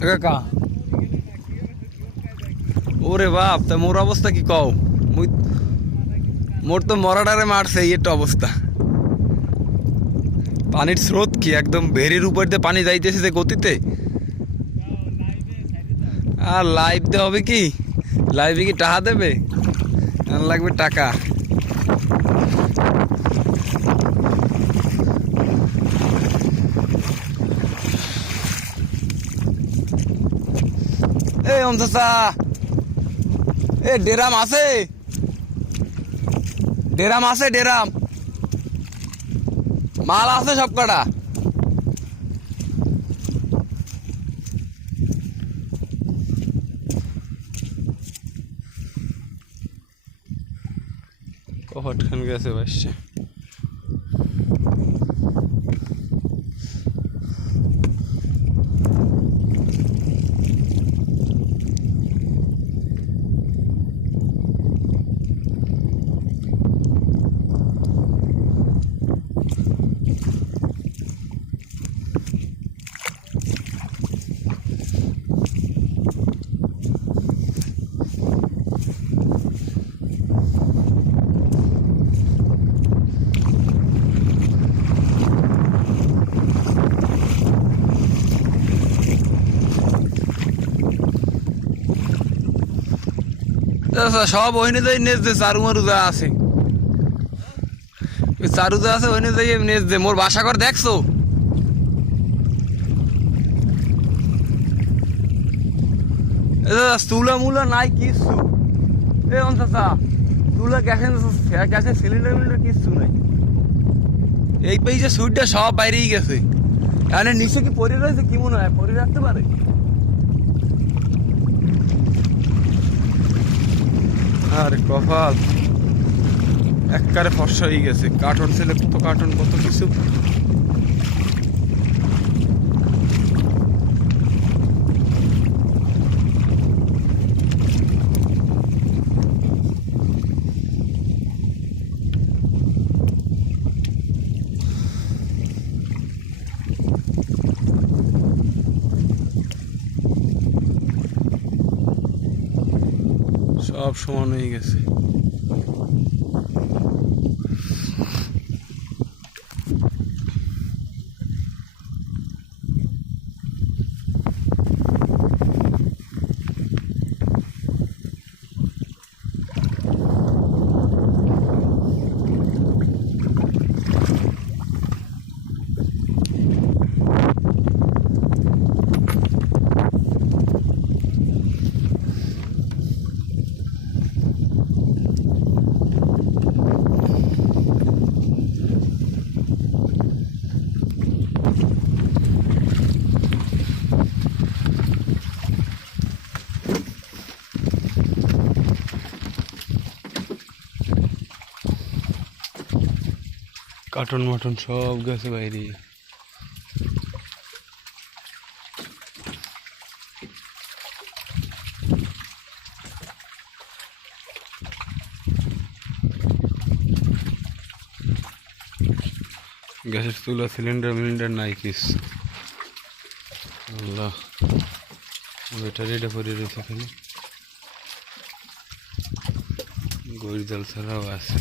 কাকা ওরে বাপ, তা মোর অবস্থা কি কও? মুই মোর তো মরাডারে মারছে এই একটা অবস্থা। পানির স্রোত কি একদম ভেরির উপর দিয়ে পানি যাইতেছে যে গতিতে। আর লাইভ দে হবে কি? লাইভে কি টাকা দেবে? লাগবে টাকা। এ অমসা এ ডেরাম আছে? ডেরাম আছে? ডেরাম মাল আছে সব কটা? কখন গেছে বাসছে। সব ওইনে যাই নেচ দে, চারু মারু যা আছে, চারু যা আছে ওইনে যাই নেচ দে। মোর বাসা ঘর দেখছো? চুলা মুলা নাই কিচ্ছু। এ অঞ্চা চুলা গ্যাসের সিলিন্ডার মিলিন্ডার কিচ্ছু নাই। এই পেয়ে সুইটটা সব বাইরেই গেছে। এখানে নিচে কি পরে রয়েছে? কি মনে হয় পরে রাখতে পারে? আরে কপাল, একবারে ফর্সা হয়ে গেছে। কার্টন ছেলে কত কার্টন, কত কিছু। সব সমান হয়ে গেছে। কার্টন মাটন সব গেছে বাইরে। গ্যাসের চুলা সিলিন্ডার মিলিন্ডার নাই কিছু। আল্লাহ, ব্যাটারিটা পরে রয়েছে এখানে, গরিব জাল ছাড়াও আছে।